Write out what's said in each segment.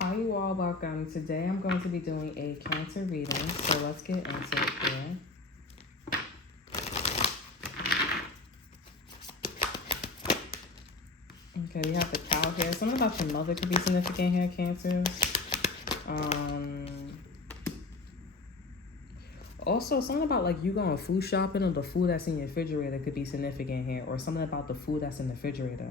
Hi, you all. Welcome. Today I'm going to be doing a Cancer reading, so let's get into it here. Okay, we have the cow here. Something about your mother could be significant here, Cancers. Also, something about like you going food shopping or the food that's in your refrigerator could be significant here, or something about the food that's in the refrigerator.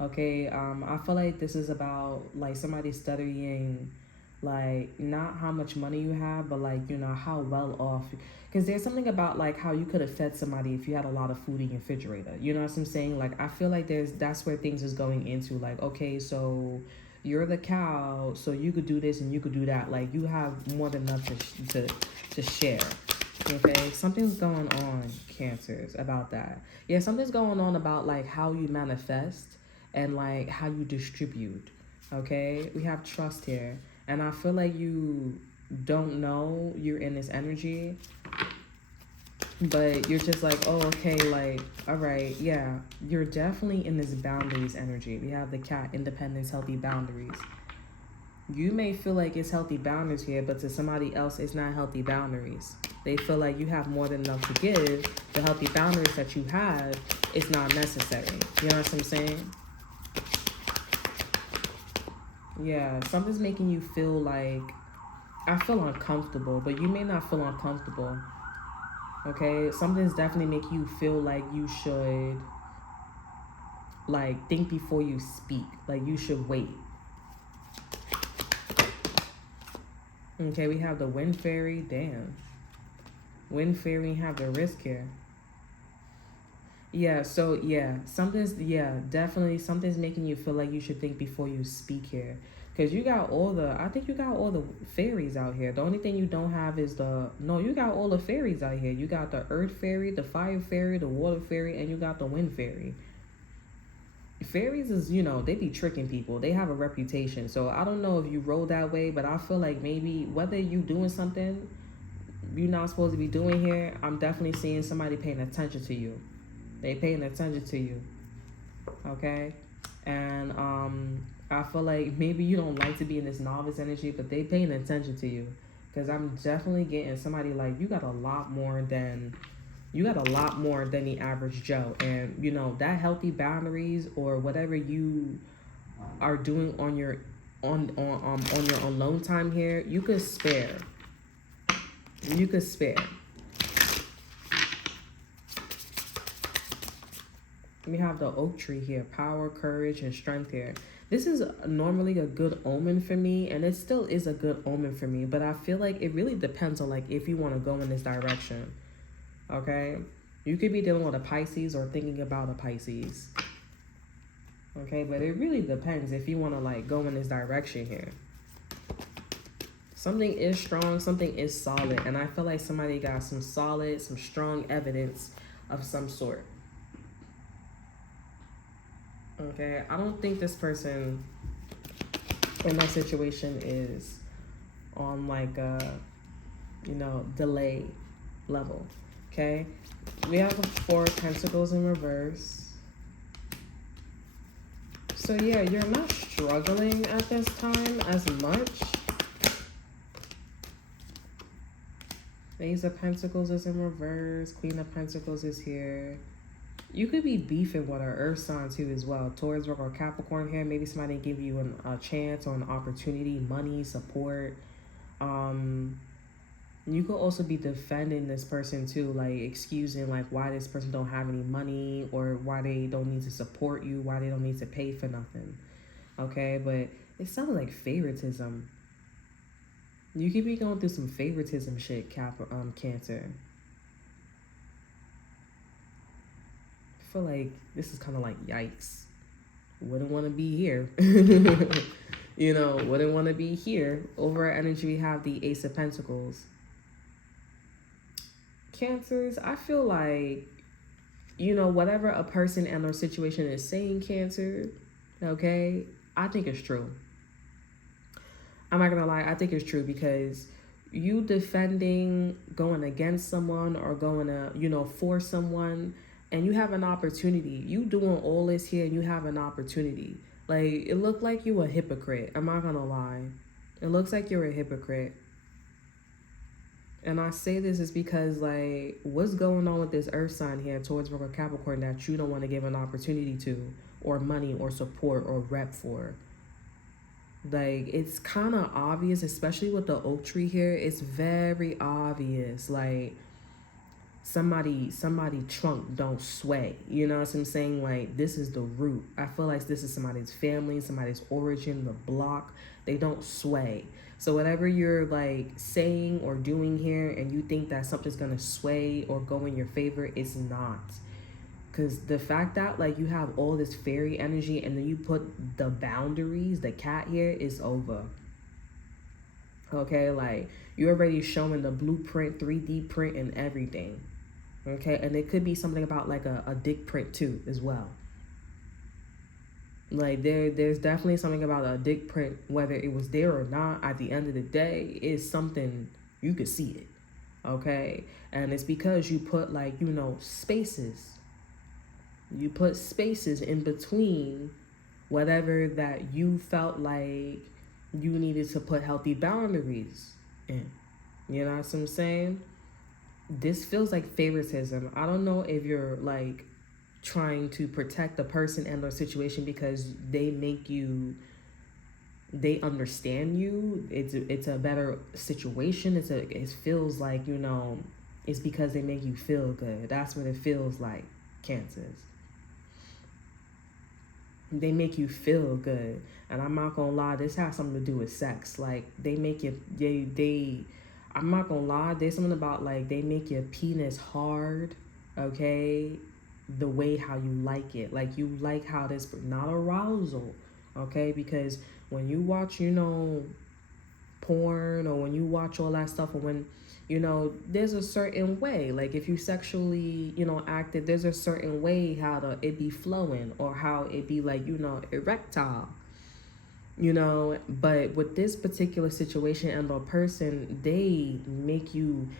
Okay, I feel like this is about like somebody studying like not how much money you have, but like how well off, because there's something about like how you could have fed somebody if you had a lot of food in your refrigerator. You know what I'm saying? Like I feel like that's where things is going into. Like, okay, so you're the cow, so you could do this and you could do that. Like you have more than enough to share. Okay, something's going on, Cancers, about that. Yeah, something's going on about like how you manifest and like how you distribute. Okay, we have trust here, and I feel like you don't know you're in this energy, but you're just like, oh, okay, like, all right, yeah, you're definitely in this boundaries energy. We have the cat, independence, healthy boundaries. You may feel like it's healthy boundaries here, but to somebody else, it's not healthy boundaries. They feel like you have more than enough to give. The healthy boundaries that you have is not necessary. You know what I'm saying? Yeah, something's making you feel like, I feel uncomfortable, but you may not feel uncomfortable. Okay, something's definitely making you feel like you should like think before you speak. Like you should wait. Okay, we have the wind fairy. Damn. Wind fairy have the risk here. Yeah, so yeah, definitely something's making you feel like you should think before you speak here. Cause I think you got all the fairies out here. The only thing you don't have is no, you got all the fairies out here. You got the earth fairy, the fire fairy, the water fairy, and you got the wind fairy. Fairies is, they be tricking people. They have a reputation. So I don't know if you roll that way, but I feel like maybe whether you doing something you're not supposed to be doing here, I'm definitely seeing somebody paying attention to you. They paying attention to you. Okay? And I feel like maybe you don't like to be in this novice energy, but they paying attention to you. Because I'm definitely getting somebody like you got a lot more than the average Joe. And that healthy boundaries or whatever you are doing on your alone time here, you could spare. You could spare. We have the oak tree here, power, courage, and strength here. This is normally a good omen for me, and it still is a good omen for me, but I feel like it really depends on like if you want to go in this direction. Okay? You could be dealing with a Pisces or thinking about a Pisces. Okay, but it really depends if you want to like go in this direction here. Something is strong, something is solid, and I feel like somebody got some strong evidence of some sort. Okay, I don't think this person in that situation is on like a, delay level. Okay, we have the Four of Pentacles in reverse. So yeah, you're not struggling at this time as much. Ace of Pentacles is in reverse. Queen of Pentacles is here. You could be beefing with our earth sign too as well. Taurus, Virgo, or Capricorn here. Maybe somebody give you a chance or an opportunity, money, support. You could also be defending this person too, like excusing like why this person don't have any money or why they don't need to support you, why they don't need to pay for nothing. Okay, but it sounds like favoritism. You could be going through some favoritism shit, Cancer. I feel like this is kind of like yikes. Wouldn't want to be here. Wouldn't want to be here. Over our energy, we have the Ace of Pentacles. Cancers, I feel like, whatever a person and their situation is saying, Cancer, okay, I think it's true. I'm not gonna lie, I think it's true because you defending, going against someone or going to, for someone, and you have an opportunity. You doing all this here and you have an opportunity. Like, it looked like you a hypocrite. I'm not gonna lie. It looks like you're a hypocrite. And I say this is because, like, what's going on with this earth sign here towards Virgo Capricorn that you don't want to give an opportunity to, or money, or support, or rep for? Like, it's kind of obvious, especially with the oak tree here. It's very obvious. Like, somebody trunk don't sway, you know what I'm saying? Like, this is the root. I feel like this is somebody's family, somebody's origin, the block. They don't sway. So whatever you're like saying or doing here and you think that something's gonna sway or go in your favor, it's not. Because the fact that like you have all this fairy energy and then you put the boundaries, the cat here, is over. Okay, like you're already showing the blueprint, 3D print, and everything. Okay, and it could be something about like a dick print too as well. Like there's definitely something about a dick print, whether it was there or not, at the end of the day, is something you could see it. Okay, and it's because you put like, you know, spaces. You put spaces in between whatever that you felt like you needed to put healthy boundaries in. You know what I'm saying? This feels like favoritism. I don't know if you're like trying to protect the person and their situation because they understand you. It's a better situation. It feels like, you know, it's because they make you feel good. That's what it feels like, Cancers. They make you feel good. And I'm not gonna lie, this has something to do with sex. Like they make you I'm not gonna lie, there's something about like they make your penis hard, okay, the way how you like it. Like you like how this, not arousal, okay? Because when you watch, you know, porn, or when you watch all that stuff, or when, you know, there's a certain way, like if you sexually, you know, acted, there's a certain way how it be flowing, or how it be like, you know, erectile, you know. But with this particular situation and the person, they make you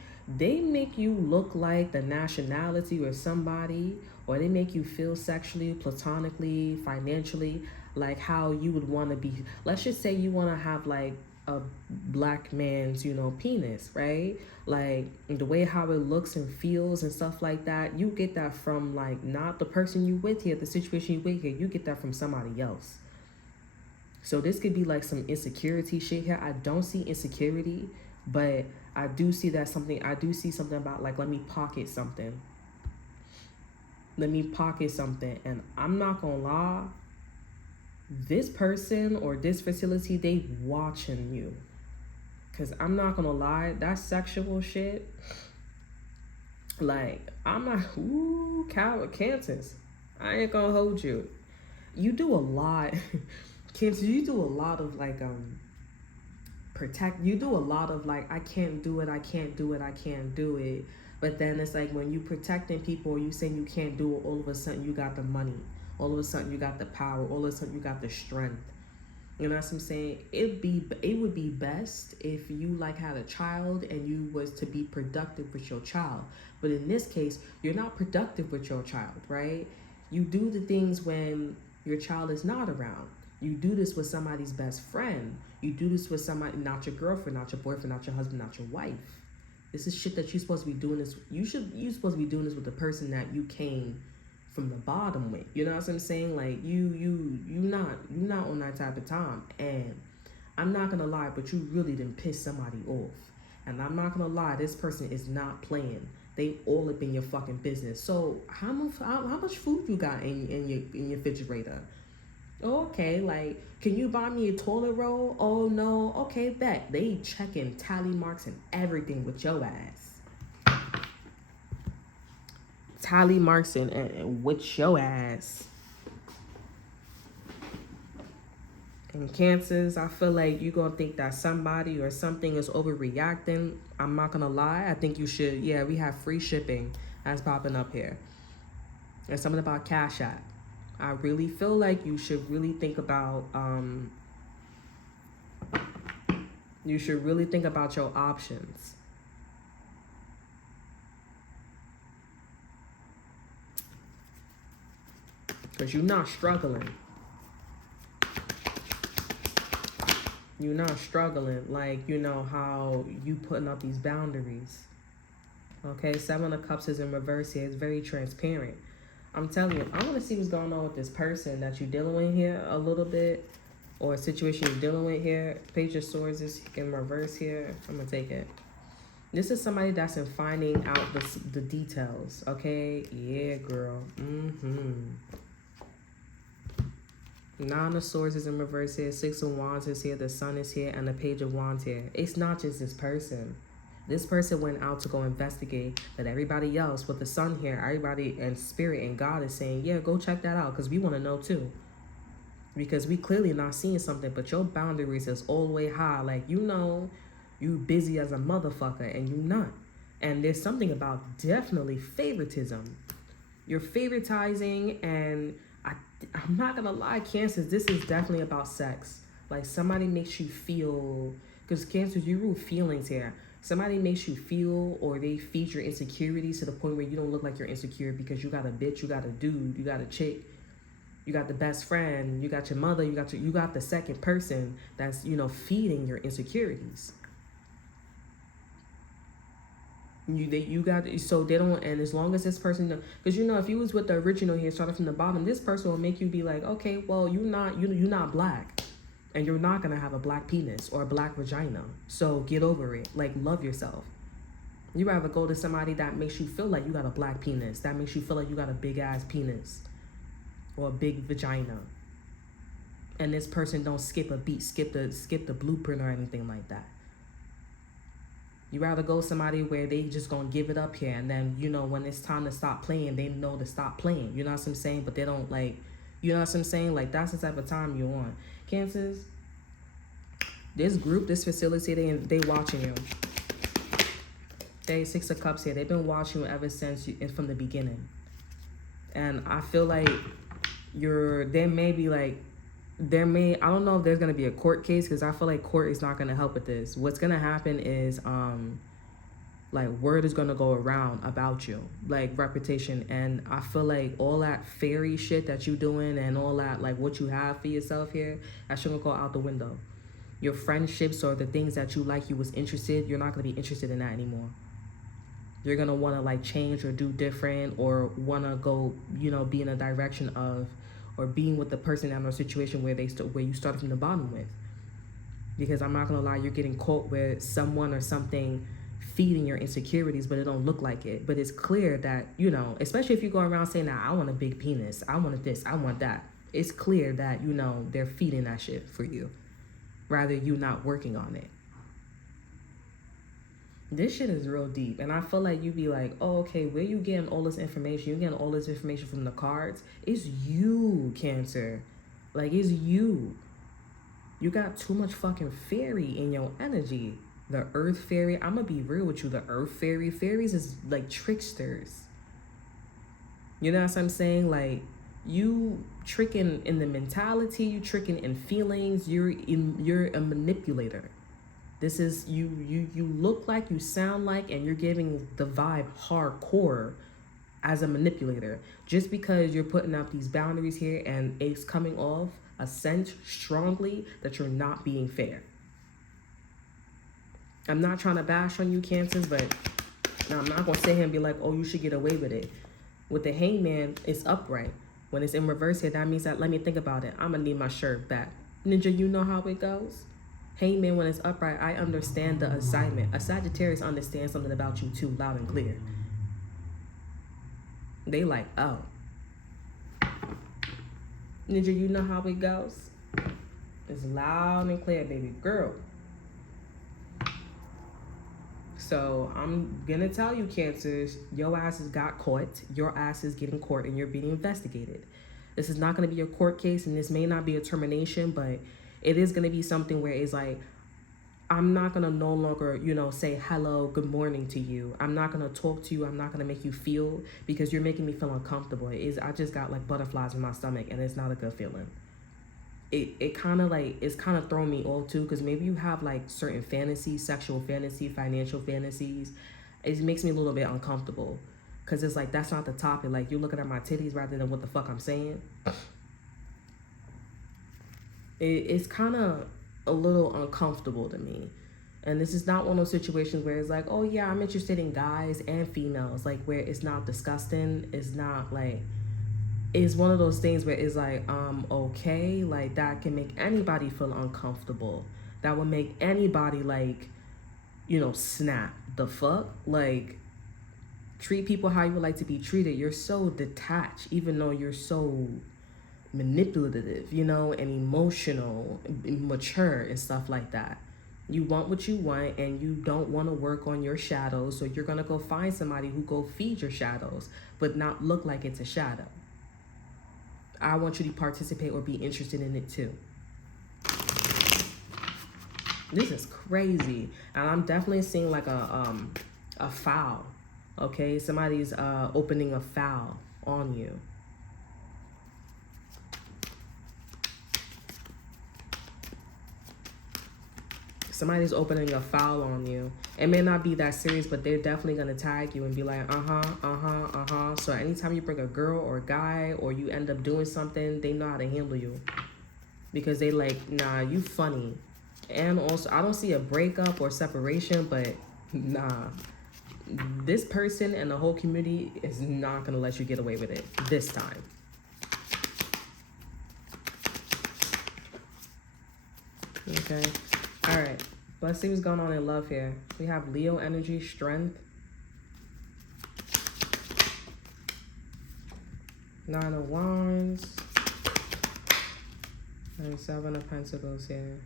look like the nationality or somebody, or they make you feel sexually, platonically, financially, like how you would want to be. Let's just say you want to have like a black man's, you know, penis, right? Like the way how it looks and feels and stuff like that, you get that from like not the person you with here, the situation you with here, you get that from somebody else. So this could be like some insecurity shit here. I don't see insecurity, but I do see something about like, let me pocket something. And I'm not gonna lie, this person or this facility, they watching you. Cause I'm not gonna lie, that sexual shit, like I'm not, Cancers, I ain't gonna hold you. You do a lot. Cancer, you do a lot of like you do a lot of like, I can't do it. But then it's like when you protecting people, you saying you can't do it, all of a sudden you got the money, all of a sudden you got the power, all of a sudden you got the strength. You know what I'm saying? It would be best if you like had a child and you was to be productive with your child. But in this case, you're not productive with your child, right? You do the things when your child is not around. You do this with somebody's best friend. You do this with somebody, not your girlfriend, not your boyfriend, not your husband, not your wife. This is shit that you're supposed to be doing this. You're supposed to be doing this with the person that you came from the bottom with. You know what I'm saying? Like you not on that type of time. And I'm not gonna lie, but you really didn't piss somebody off. And I'm not gonna lie, this person is not playing. They all up in your fucking business. So how much food you got in your refrigerator? Okay, like, can you buy me a toilet roll? Oh no, okay, bet. They checking tally marks and everything with your ass. Tally marks and with your ass. And Cancers, I feel like you're gonna think that somebody or something is overreacting. I'm not gonna lie. I think you should, we have free shipping that's popping up here. There's something about Cash App. I really feel like you should really think about your options. Because you're not struggling. You're not struggling. Like, you know how you putting up these boundaries. Okay, Seven of Cups is in reverse here. It's very transparent. I'm telling you, I want to see what's going on with this person that you're dealing with here a little bit, or a situation you're dealing with here. Page of Swords is in reverse here. I'm going to take it. This is somebody that's in finding out the details, okay? Yeah, girl. Nine of Swords is in reverse here. Six of Wands is here. The Sun is here. And the Page of Wands here. It's not just this person. This person went out to go investigate, but everybody else with the Sun here, everybody and Spirit and God is saying, yeah, go check that out because we want to know too. Because we clearly not seeing something, but your boundaries is all the way high. Like, you know, you busy as a motherfucker and you not. And there's something about definitely favoritism. You're favoritizing, and I'm not going to lie, Cancers, this is definitely about sex. Like, somebody makes you feel, because Cancers, you rule feelings here. Somebody makes you feel, or they feed your insecurities to the point where you don't look like you're insecure because you got a bitch, you got a dude, you got a chick, you got the best friend, you got your mother, you got the second person that's, you know, feeding your insecurities. You got, so they don't, and as long as this person, because you know, if you was with the original here, starting from the bottom, this person will make you be like, okay, well, you're not black. And you're not going to have a black penis or a black vagina. So get over it. Like, love yourself. You rather go to somebody that makes you feel like you got a black penis. That makes you feel like you got a big ass penis. Or a big vagina. And this person don't skip a beat, skip the blueprint or anything like that. You rather go somebody where they just going to give it up here. And then, you know, when it's time to stop playing, they know to stop playing. You know what I'm saying? But they don't like... You know what I'm saying? Like, that's the type of time you're on. Cancers, this group, this facility, they watching you. They Six of Cups here. They've been watching you ever since from the beginning. And I feel like I don't know if there's going to be a court case, because I feel like court is not going to help with this. What's going to happen is, like, word is going to go around about you, like reputation. And I feel like all that fairy shit that you doing and all that, like what you have for yourself here, that's going to go out the window. Your friendships or the things that you like, you was interested, you're not going to be interested in that anymore. You're going to want to like change or do different, or want to go, you know, be in a direction of, or being with the person in a situation where where you started from the bottom with. Because I'm not going to lie, you're getting caught with someone or something feeding your insecurities, but it don't look like it. But it's clear that, you know, especially if you go around saying that I want a big penis, I want this, I want that. It's clear that, you know, they're feeding that shit for you, rather you not working on it. This shit is real deep. And I feel like you be like, oh, okay, where you getting all this information? You getting all this information from the cards? It's you, Cancer. Like, it's you. You got too much fucking fairy in your energy. The earth fairy, I'm gonna be real with you. The earth fairies is like tricksters. You know what I'm saying? Like, you tricking in the mentality, you tricking in feelings. You're a manipulator. This is you look like, you sound like, and you're giving the vibe hardcore as a manipulator. Just because you're putting out these boundaries here and it's coming off a sense strongly that you're not being fair. I'm not trying to bash on you, Cancers, but I'm not going to sit here and be like, oh, you should get away with it. With the Hangman, it's upright. When it's in reverse here, that means that, let me think about it. I'm going to need my shirt back. Ninja, you know how it goes? Hangman, when it's upright, I understand the assignment. A Sagittarius understands something about you too, loud and clear. They like, oh. Ninja, you know how it goes? It's loud and clear, baby girl. So I'm gonna tell you, Cancers, your asses got caught, your ass is getting caught, and you're being investigated. This is not gonna be a court case, and this may not be a termination, but it is gonna be something where it's like, I'm not gonna no longer, you know, say hello, good morning to you. I'm not gonna talk to you. I'm not gonna make you feel, because you're making me feel uncomfortable. I just got like butterflies in my stomach, and it's not a good feeling. It kind of like, it's kind of throwing me off too, because maybe you have like certain fantasies, sexual fantasy, financial fantasies. It makes me a little bit uncomfortable, because it's like, that's not the topic. Like, you're looking at my titties rather than what the fuck I'm saying. It's kind of, a little uncomfortable to me. And this is not one of those situations where it's like, oh yeah, I'm interested in guys and females, like where it's not disgusting. It's not like, it's one of those things where it's like, okay, like that can make anybody feel uncomfortable. That would make anybody like, snap the fuck. Like, treat people how you would like to be treated. You're so detached, even though you're so manipulative, and emotional, mature, and stuff like that. You want what you want, and you don't want to work on your shadows, so you're gonna go find somebody who go feed your shadows, but not look like it's a shadow. I want you to participate or be interested in it too. This is crazy, and I'm definitely seeing like a foul. Okay, somebody's opening a foul on you. Somebody's opening a foul on you. It may not be that serious, but they're definitely going to tag you and be like, So anytime you bring a girl or a guy or you end up doing something, they know how to handle you. Because they like, nah, you funny. And also, I don't see a breakup or separation, but nah. This person and the whole community is not going to let you get away with it this time. Okay. All right. Let's see what's going on in love here. We have Leo energy, strength. 9 of Wands. And 7 of Pentacles here.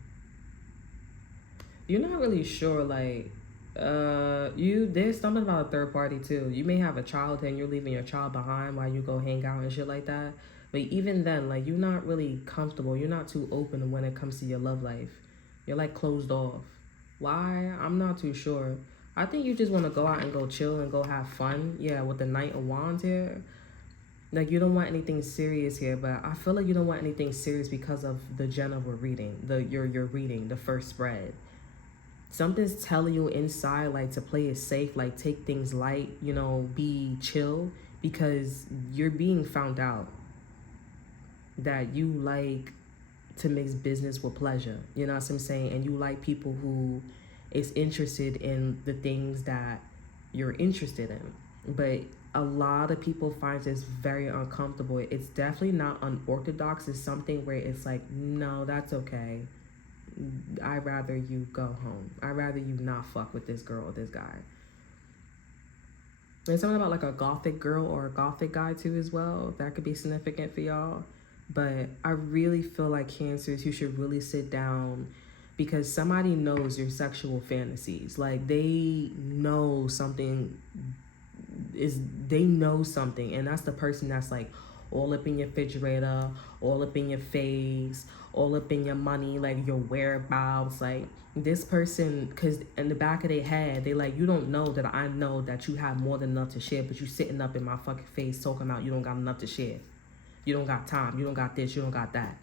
You're not really sure, like, there's something about a third party too. You may have a child and you're leaving your child behind while you go hang out and shit like that. But even then, like, you're not really comfortable. You're not too open when it comes to your love life. You're like closed off. Why? I'm not too sure. I think you just want to go out and go chill and go have fun. Yeah, with the Knight of Wands here. Like, you don't want anything serious here, but I feel like you don't want anything serious because of the Jenna we're reading. You're reading, the first spread. Something's telling you inside, like, to play it safe, like, take things light, be chill, because you're being found out that you like to mix business with pleasure. You know what I'm saying? And you like people who is interested in the things that you're interested in. But a lot of people find this very uncomfortable. It's definitely not unorthodox. It's something where it's like, no, that's okay. I'd rather you go home. I'd rather you not fuck with this girl or this guy. There's something about like a gothic girl or a gothic guy too as well. That could be significant for y'all. But I really feel like Cancers, you should really sit down, because somebody knows your sexual fantasies. Like, they know something, and that's the person that's like all up in your refrigerator, all up in your face, all up in your money, like your whereabouts. Like, this person, because in the back of their head, they like, you don't know that I know that you have more than enough to share, but you sitting up in my fucking face talking about you don't got enough to share. You don't got time. You don't got this. You don't got that.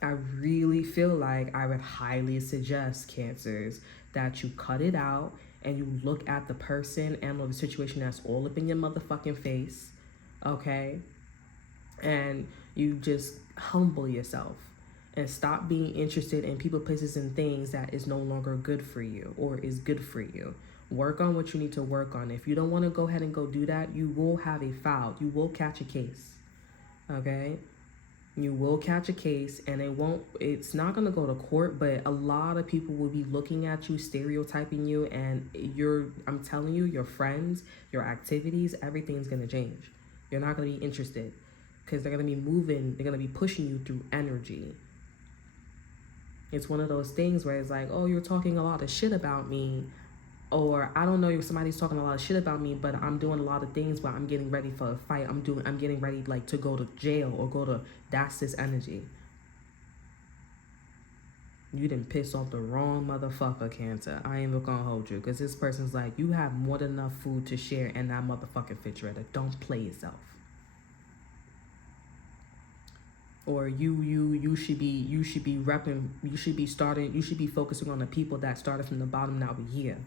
I really feel like I would highly suggest, Cancers, that you cut it out and you look at the person and the situation that's all up in your motherfucking face, okay? And you just humble yourself and stop being interested in people, places, and things that is no longer good for you or is good for you. Work on what you need to work on. If you don't want to go ahead and go do that, you will have a foul. You will catch a case. Okay? You will catch a case, and it's not going to go to court, but a lot of people will be looking at you, stereotyping you, and I'm telling you, your friends, your activities, everything's going to change. You're not going to be interested, because they're going to be moving, they're going to be pushing you through energy. It's one of those things where it's like, oh, you're talking a lot of shit about me, or I don't know if somebody's talking a lot of shit about me, but I'm doing a lot of things, but I'm getting ready for a fight. I'm getting ready like to go to jail or that's this energy. You didn't piss off the wrong motherfucker, Cancer. I ain't even gonna hold you, because this person's like, you have more than enough food to share in that motherfucking refrigerator. Don't play yourself. Or you should be focusing on the people that started from the bottom, now we're here.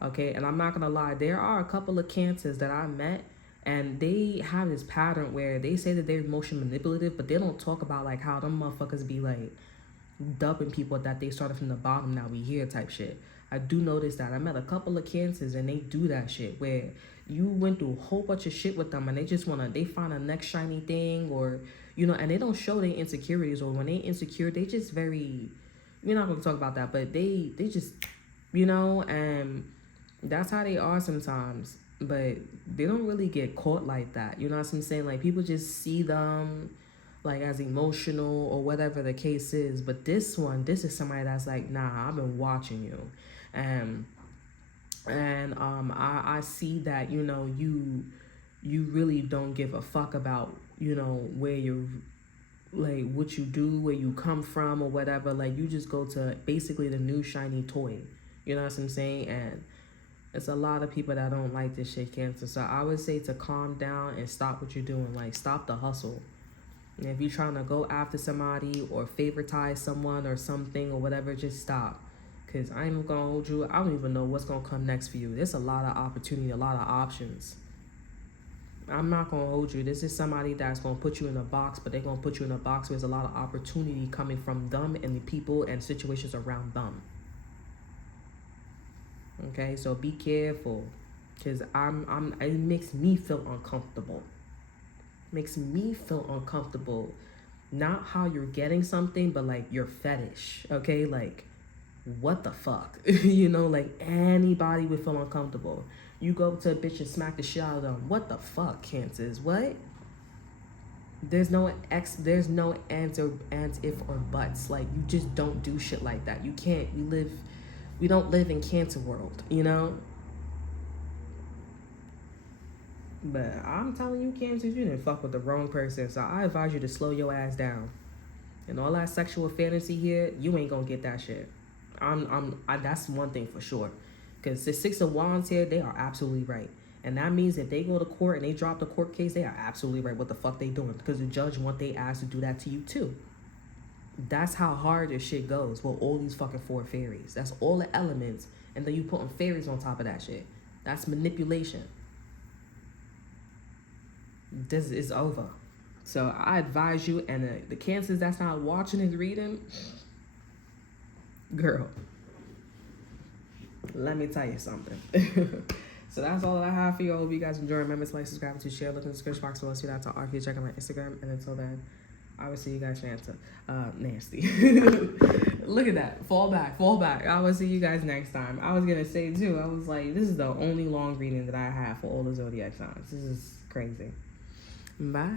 Okay, and I'm not gonna lie, there are a couple of Cancers that I met, and they have this pattern where they say that they're emotion manipulative, but they don't talk about like how them motherfuckers be like dubbing people that they started from the bottom, now we here type shit. I do notice that. I met a couple of Cancers and they do that shit where you went through a whole bunch of shit with them and they just they find a next shiny thing, or, and they don't show their insecurities, or when they insecure, they just very, we're not going to talk about that, but they just, and that's how they are sometimes. But they don't really get caught like that. You know what I'm saying? Like, people just see them like as emotional or whatever the case is. But this is somebody that's like, nah, I've been watching you. And I see that, you really don't give a fuck about, where you're, like, what you do, where you come from or whatever. Like, you just go to basically the new shiny toy. You know what I'm saying? And it's a lot of people that don't like this shit, Cancer. So I would say to calm down and stop what you're doing. Like, stop the hustle. And if you're trying to go after somebody or favoritize someone or something or whatever, just stop. Because I ain't even going to hold you. I don't even know what's going to come next for you. There's a lot of opportunity, a lot of options. I'm not going to hold you. This is somebody that's going to put you in a box, but they're going to put you in a box where there's a lot of opportunity coming from them and the people and situations around them. Okay, so be careful, because it makes me feel uncomfortable. Makes me feel uncomfortable. Not how you're getting something, but like your fetish. Okay, like, what the fuck? Like, anybody would feel uncomfortable. You go to a bitch and smack the shit out of them. What the fuck, Cancers? What? There's no answer, ands, if, or buts. Like, you just don't do shit like that. You can't. We don't live in Cancer world, But I'm telling you, Cancers, you didn't fuck with the wrong person. So I advise you to slow your ass down. And all that sexual fantasy here, you ain't gonna get that shit. That's one thing for sure. Because the Six of Wands here, they are absolutely right. And that means if they go to court and they drop the court case, they are absolutely right what the fuck they doing. Because the judge want they ass to do that to you too. That's how hard this shit goes with all these fucking 4 fairies. That's all the elements. And then you putting fairies on top of that shit. That's manipulation. This is over. So I advise you, and the Cancers that's not watching and reading, girl, let me tell you something. So that's all that I have for you. I hope you guys enjoy. Remember to like, subscribe, to share. Look in the description box below. See that to ApearCo. Check out my Instagram. And until then, I will see you guys later. Nasty. Look at that. Fall back. I will see you guys next time. I was going to say, too, I was like, this is the only long reading that I have for all the zodiac signs. This is crazy. Bye.